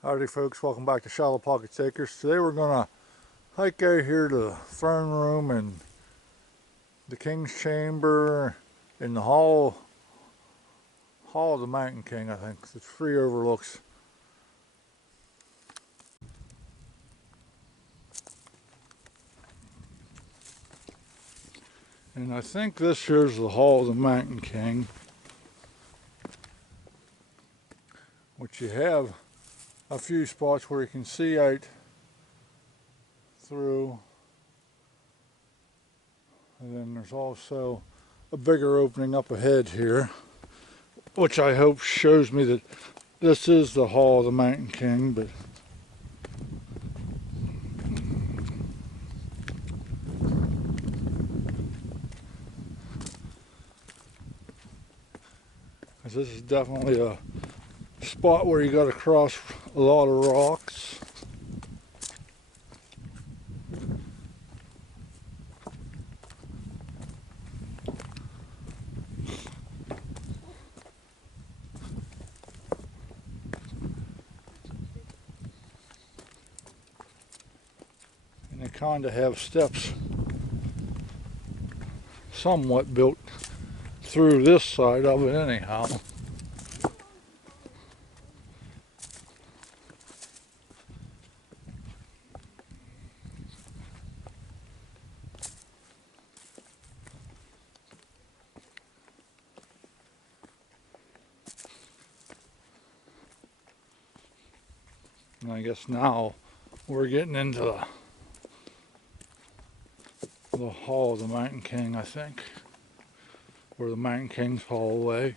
Howdy folks, welcome back to Shallow Pockets Acres. Today we're going to hike out here to the throne room and the King's Chamber in the Hall of the Mountain King, I think. It's 3 overlooks. And I think this here's the Hall of the Mountain King, which you have a few spots where you can see out through. And then there's also a bigger opening up ahead here, which I hope shows me that this is the Hall of the Mountain King. But this is definitely a spot where you got to cross a lot of rocks. And they kind of have steps somewhat built through this side of it anyhow. And I guess now we're getting into the Hall of the Mountain King, I think, where the Mountain King's hallway.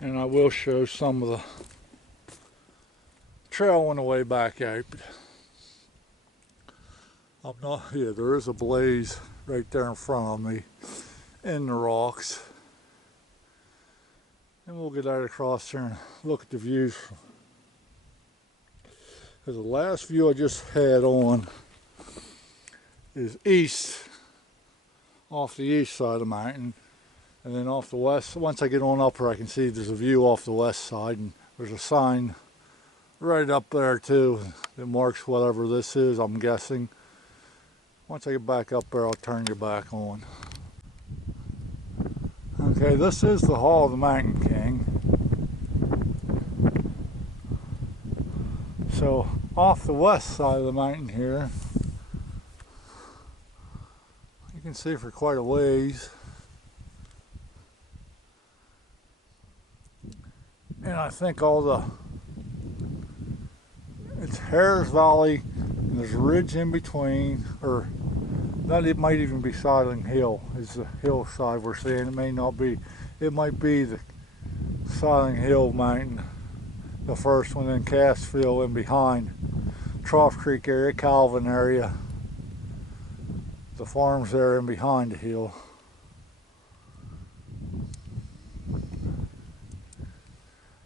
And I will show some of the trail on the way back out. Yeah, there is a blaze right there in front of me in the rocks. And we'll get out across there and look at the views. Because the last view I just had on is east, off the east side of the mountain. And then off the west, once I get on up here, I can see there's a view off the west side. And there's a sign right up there too that marks whatever this is, I'm guessing. Once I get back up there, I'll turn you back on. Okay, this is the Hall of the Mountain King. So off the west side of the mountain here, you can see for quite a ways. And I think it's Hares Valley, and there's a ridge in between, or that it might even be Silent Hill is the hillside we're seeing. It may not be. It might be the Silent Hill Mountain, the first one, in Cassville in behind, Trough Creek area, Calvin area. The farms there in behind the hill.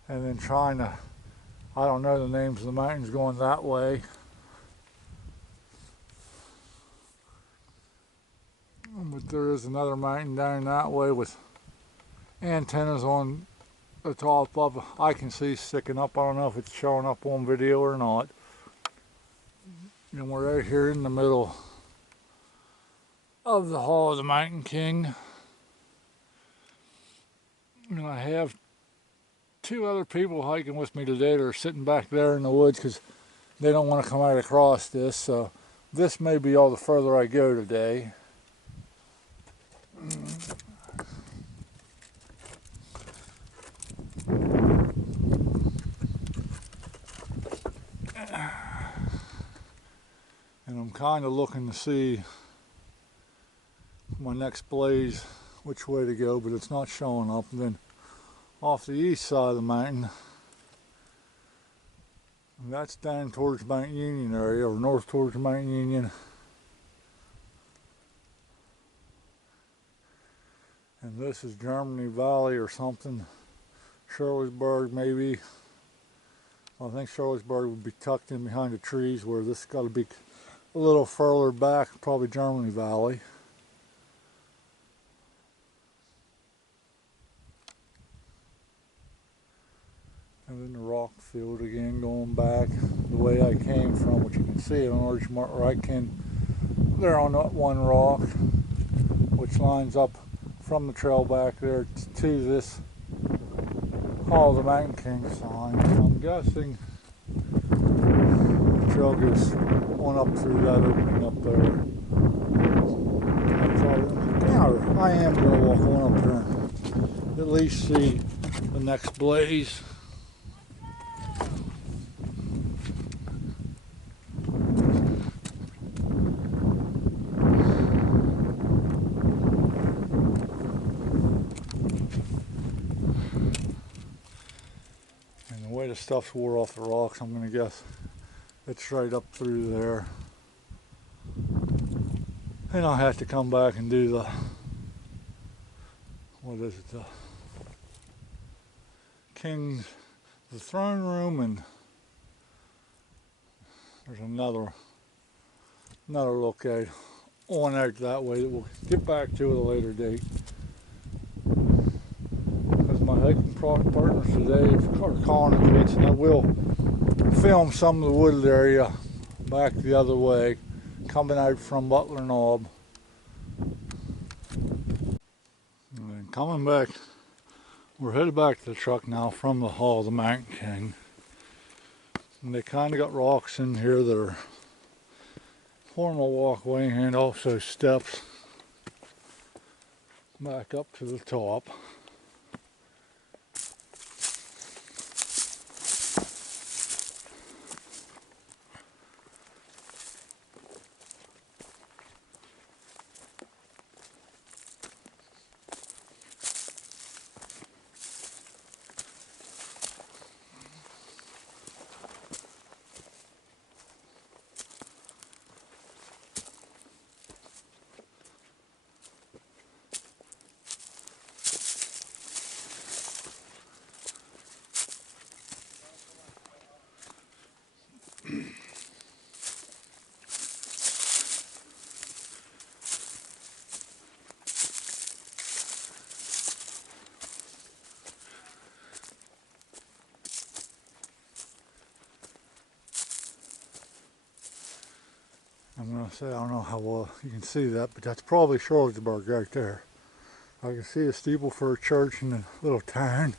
And then I don't know the names of the mountains going that way. But there is another mountain down that way with antennas on the top of it. I can see sticking up. I don't know if it's showing up on video or not. And we're right here in the middle of the Hall of the Mountain King. And I have 2 other people hiking with me today that are sitting back there in the woods because they don't want to come out across this. So this may be all the further I go today. And I'm kind of looking to see my next blaze which way to go, but it's not showing up. And then off the east side of the mountain, and that's down towards Mount Union area, or north towards Mount Union. And this is Germany Valley or something. Shirleysburg maybe. I think Shirleysburg would be tucked in behind the trees, where this got to be a little further back, probably Germany Valley. field again, going back the way I came from, which you can see an orange mark right there on that one rock, which lines up from the trail back there to this Hall of the Mountain King sign. So I'm guessing the trail goes on up through that opening up there. I am going to walk on up there and at least see the next blaze. And the way the stuff wore off the rocks, I'm going to guess it's right up through there. And I'll have to come back and do the, what is it, the King's, the throne room, and there's another look at on out that way that we'll get back to at a later date. Because my hiking partners today are calling it quits, and I will film some of the wooded area back the other way, coming out from Butler Knob. And then coming back, we're headed back to the truck now from the Hall of the Mountain King. And they kind of got rocks in here that are forming a walkway and also steps back up to the top. I'm going to say, I don't know how well you can see that, but that's probably Charlottesburg right there. I can see a steeple for a church in a little town.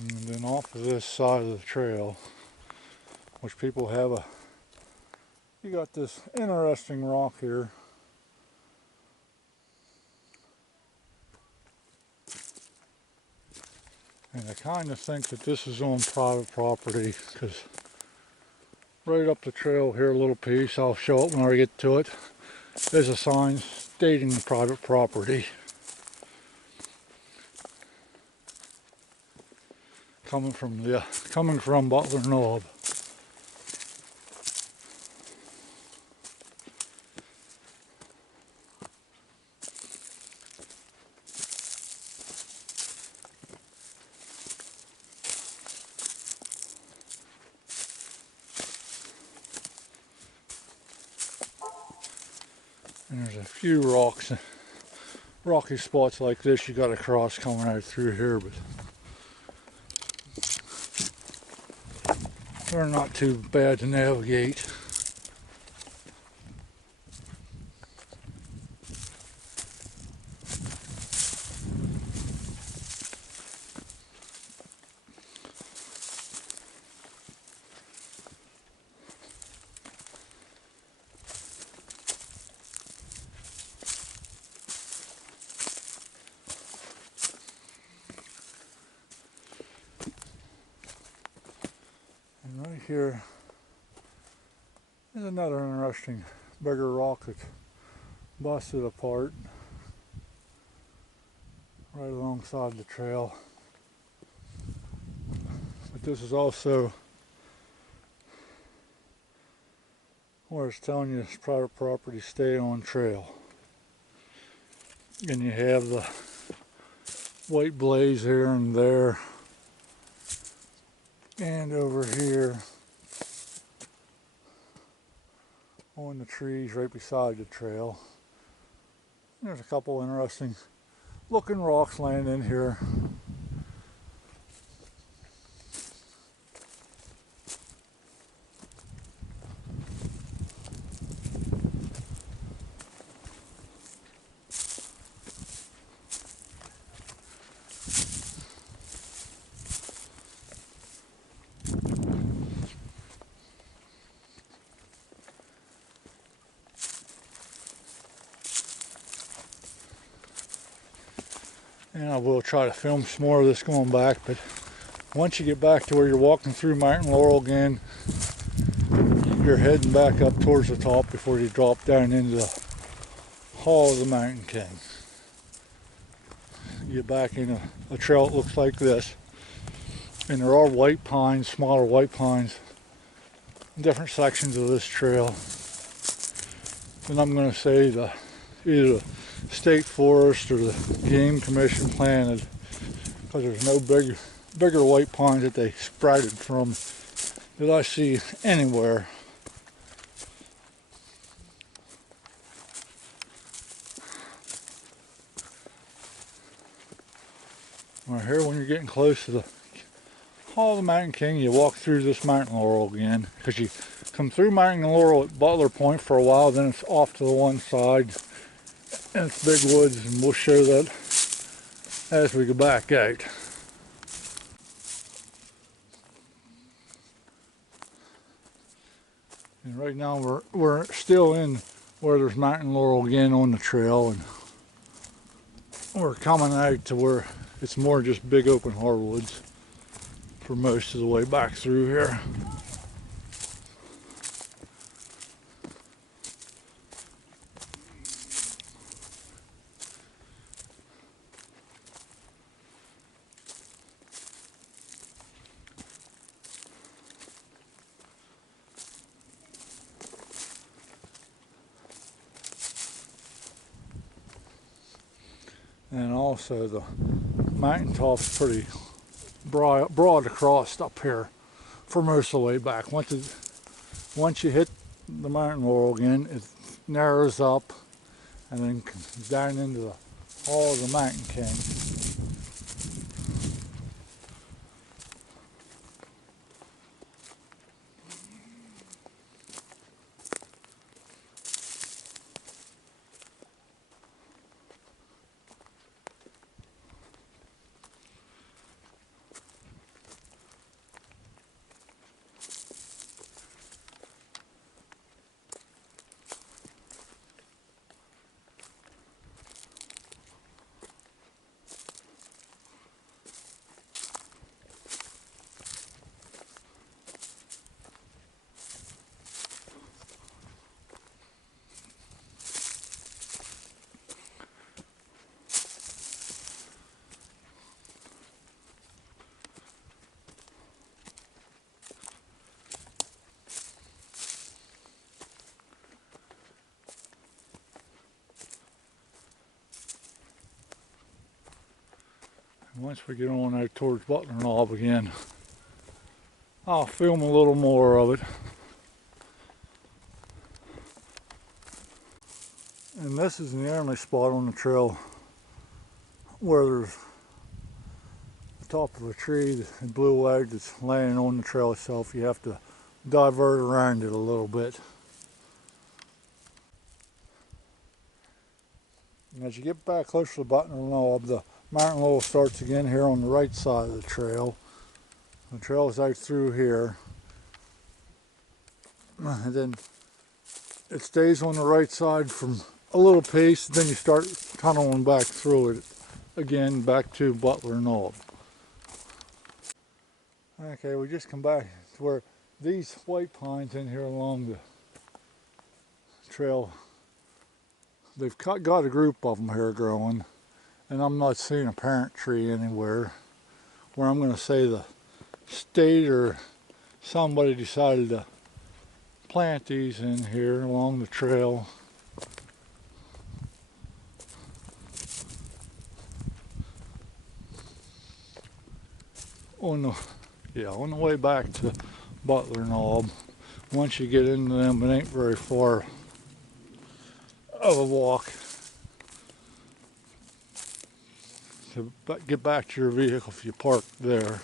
And then off of this side of the trail, which people have you got this interesting rock here. And I kind of think that this is on private property, because right up the trail here, a little piece, I'll show it when I get to it, there's a sign stating private property. Coming from Butler Knob. And there's a few rocky spots like this you got to cross coming out through here, but they're not too bad to navigate. And right here is another interesting bigger rock that's busted apart right alongside the trail. But this is also where it's telling you it's private property, stay on trail. And you have the white blaze here and there, and over here on the trees right beside the trail. There's a couple interesting looking rocks laying in here. And I will try to film some more of this going back, but once you get back to where you're walking through Mountain Laurel again, you're heading back up towards the top before you drop down into the Hall of the Mountain King. You get back in a trail that looks like this, and there are white pines, smaller white pines, in different sections of this trail. And I'm going to say either the state forest or the game commission planted, because there's no bigger white pines that they sprouted from that I see anywhere. Right here, when you're getting close to the Hall of the Mountain King, you walk through this Mountain Laurel again, because you come through Mountain Laurel at Butler Point for a while, then it's off to the one side, and it's big woods, and we'll show that as we go back out. And right now we're still in where there's Mountain Laurel again on the trail, and we're coming out to where it's more just big open hardwoods for most of the way back through here. And also the mountaintop's pretty broad across up here for most of the way back. Once you hit the Mountain Laurel again, it narrows up and then comes down into the Hall of the Mountain King. Once we get on out towards Butler Knob again, I'll film a little more of it. And this is the only spot on the trail where there's the top of a tree that blew out that's laying on the trail itself. You have to divert around it a little bit. And as you get back closer to Butler Knob, the Mountain Laurel starts again here on the right side of the trail. The trail is out through here, and then it stays on the right side from a little piece, then you start tunneling back through it again back to Butler Knob. Okay, we just come back to where these white pines in here along the trail, they've got a group of them here growing, and I'm not seeing a parent tree anywhere where I'm going to say the state or somebody decided to plant these in here along the trail. On the way back to Butler Knob, once you get into them, it ain't very far of a walk. to get back to your vehicle if you park there.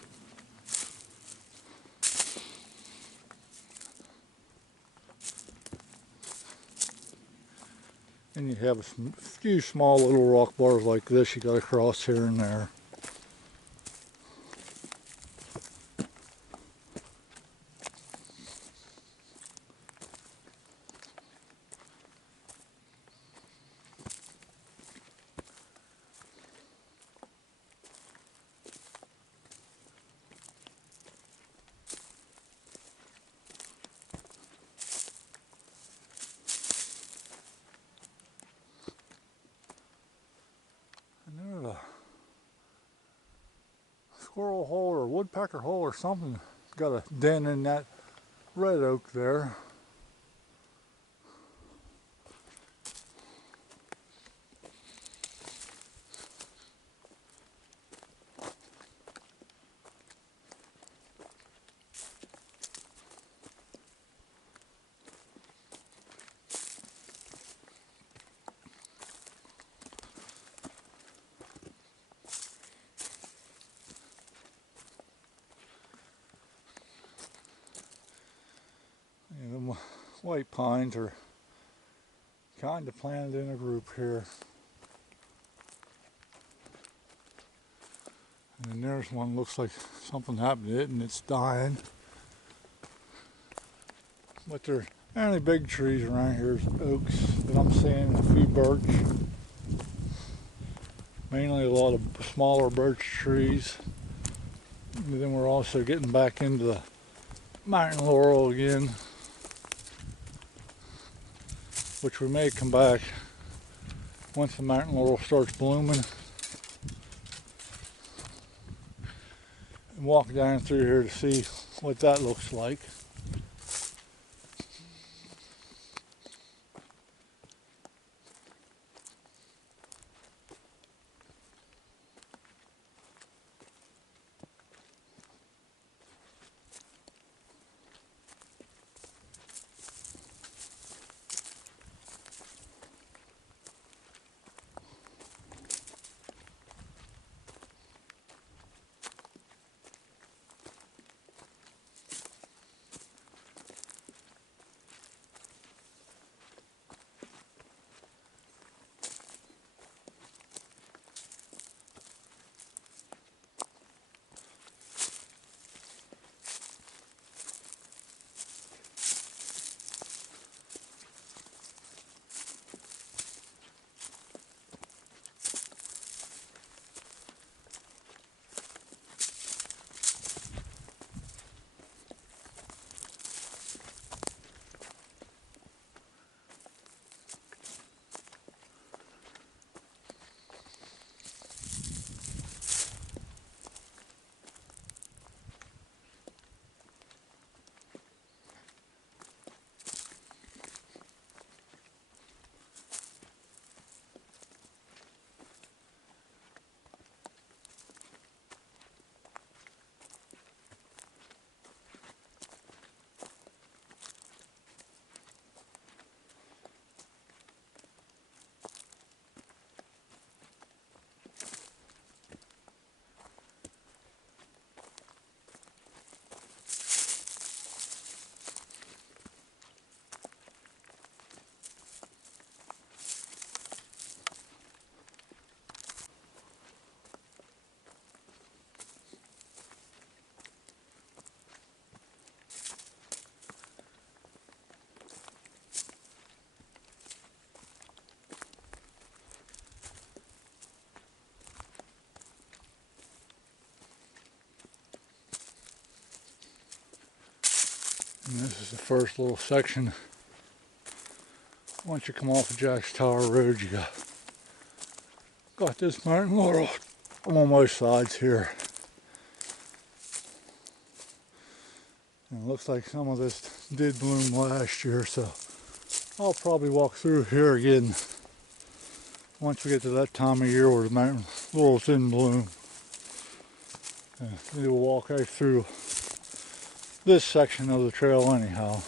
And you have a few small little rock bars like this you got to cross here and there. And there's a squirrel hole or woodpecker hole or something. Got a den in that red oak there. And the white pines are kind of planted in a group here. And there's one, looks like something happened to it and it's dying. But there aren't any big trees around here. There's oaks that I'm seeing, a few birch. Mainly a lot of smaller birch trees. And then we're also getting back into the mountain laurel again, which we may come back once the mountain laurel starts blooming. And walk down through here to see what that looks like. And this is the first little section. Once you come off of Jack's Tower Road, you got this mountain laurel on both sides here. And it looks like some of this did bloom last year, so I'll probably walk through here again once we get to that time of year where the mountain laurel's in bloom. Maybe we'll walk right through this section of the trail anyhow.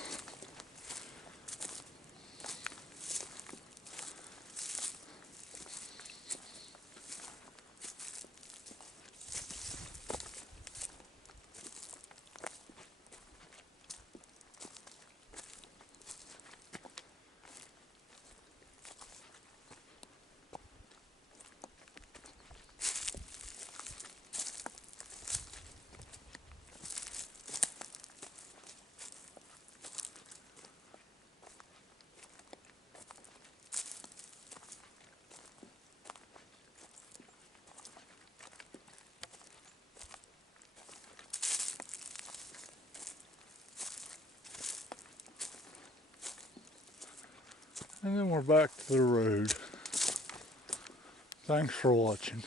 And then we're back to the road. Thanks for watching.